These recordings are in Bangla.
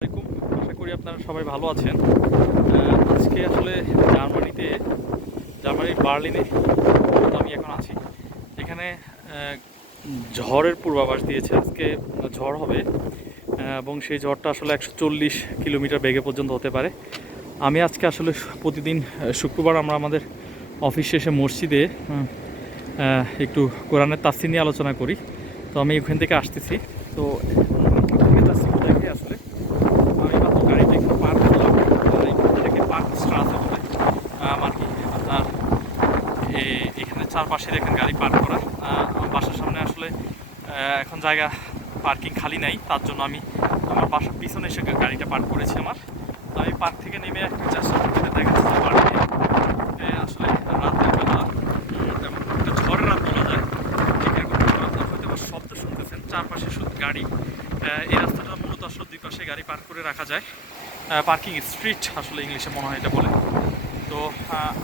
আসসালামু আলাইকুম। আশা করি আপনারা সবাই ভালো আছেন। আজকে আসলে জার্মানির বার্লিনে আমি এখন আছি। এখানে ঝড়ের পূর্বাভাস দিয়েছে, আজকে ঝড় হবে এবং সেই ঝড়টা আসলে 140 কিলোমিটার বেগে পর্যন্ত হতে পারে। আমি আজকে আসলে প্রতিদিন শুক্রবার আমরা আমাদের অফিস শেষে মসজিদে একটু কোরআনের তাফসীর নিয়ে আলোচনা করি। তো আমি ওখান থেকে আসতেছি। তো তাফসীর দেখে আসলে আমি মাত্র গাড়িটা একটু পার্ক করলাম। এটাকে পার্ক স্ট্রাসে বলে আর কি। আপনার এখানে চারপাশে দেখেন গাড়ি পার্ক করা। আমার বাসার সামনে আসলে এখন জায়গা পার্কিং খালি নাই, তার জন্য আমি আমার বাসার পিছনে এসে গাড়িটা পার্ক করেছি আমার। তো আমি পার্ক থেকে নেমে একটা চেষ্টা করতে দেখা যাচ্ছে যে পার্কে আসলে রাতের বেলা এবং একটা ঝড়ের রাত বলা যায়, ঠিক এরকম আপনার হয়তো বা শব্দ শুনতেছেন চারপাশে শুধু গাড়ি। এই রাস্তাটা মূলত আসলে দুই পাশে গাড়ি পার্ক করে রাখা যায়, পার্কিং স্ট্রিট আসলে ইংলিশে মনে হয় এটা বলে। তো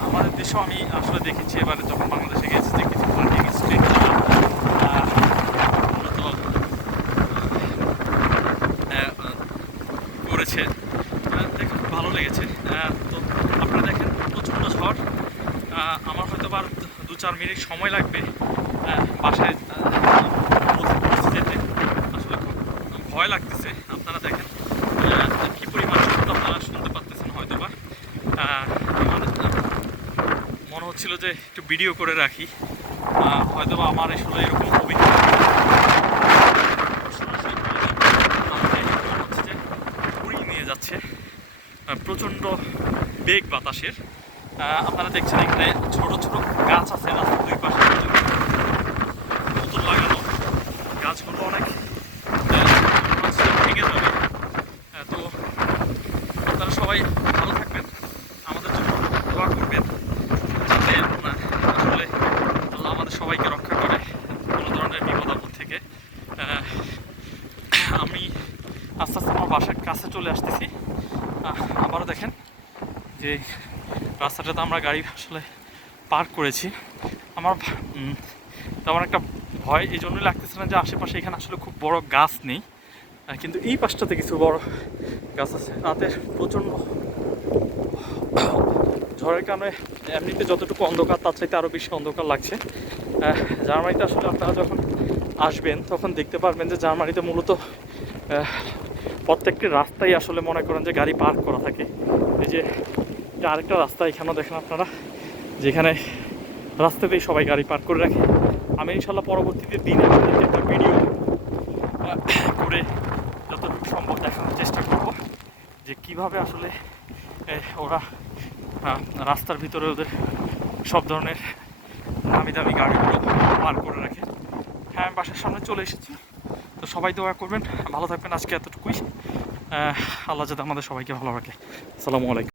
আমাদের দেশেও আমি আসলে দেখেছি, এবারে যখন বাংলাদেশে গেছি দেখেছি পার্কিং স্ট্রিট মূলত করেছে, দেখে খুব ভালো লেগেছে। তো আপনারা দেখেন প্রচণ্ড ঝড়, আমার হয়তো বা 2-4 মিনিট সময় লাগবে বাসায় যেতে। আসলে খুব ভয় লাগতেছে। আপনারা দেখেন কী পরিমাণ শব্দ আপনারা শুনতে পারতেছেন হয়তো বা। মনে হচ্ছিল যে একটু ভিডিও করে রাখি, হয়তো বা আমার আসলে এরকম অভিজ্ঞতা হচ্ছে যে উড়িয়ে নিয়ে যাচ্ছে প্রচণ্ড বেগ বাতাসের। আপনারা দেখছেন এখানে ছোট ছোট গাছ আছে রাস্তার দুই পাশে, বোতল লাগানো গাছগুলো অনেক ভেঙে যাবে। তো আপনারা সবাই ভালো থাকবেন, আমাদের জন্য দোয়া করবেন যাতে আসলে আল্লাহ আমাদের সবাইকে রক্ষা করে কোনো ধরনের বিপদ আপদ থেকে। আমি আস্তে আস্তে আমার বাসার কাছে চলে আসতেছি। আবারও দেখেন যে রাস্তাটাতে আমরা গাড়ি আসলে পার্ক করেছি। আমার তেমন একটা ভয় এই জন্যই লাগতেছে না যে আশেপাশে এখানে আসলে খুব বড় গাছ নেই, কিন্তু এই পাশটাতে কিছু বড় গাছ আছে। রাতের প্রচণ্ড ঝড়ের কারণে এমনিতে যতটুকু অন্ধকার তার চাইতে আরও বেশি অন্ধকার লাগছে। জার্মানিতে আসলে আপনারা যখন আসবেন তখন দেখতে পারবেন যে জার্মানিতে মূলত প্রত্যেকটি রাস্তায় আসলে মনে করেন যে গাড়ি পার্ক করা থাকে। এই যে আরেকটা রাস্তা এখানেও দেখেন আপনারা, যেখানে রাস্তাতেই সবাই গাড়ি পার্ক করে রাখে। আমি ইনশাল্লাহ পরবর্তীতে দিনে একটা ভিডিও করে যতটুকু সম্ভব দেখানোর চেষ্টা করব যে কিভাবে আসলে ওরা রাস্তার ভিতরে ওদের সব ধরনের দামি দামি গাড়িগুলো পার্ক করে রাখে। হ্যাঁ, আমি বাসার সামনে চলে এসেছি। তো সবাই দোয়া করবেন, ভালো থাকবেন। আজকে এতটুকুই। আল্লাহ যাতে আমাদের সবাইকে ভালো রাখে। আসসালামু আলাইকুম।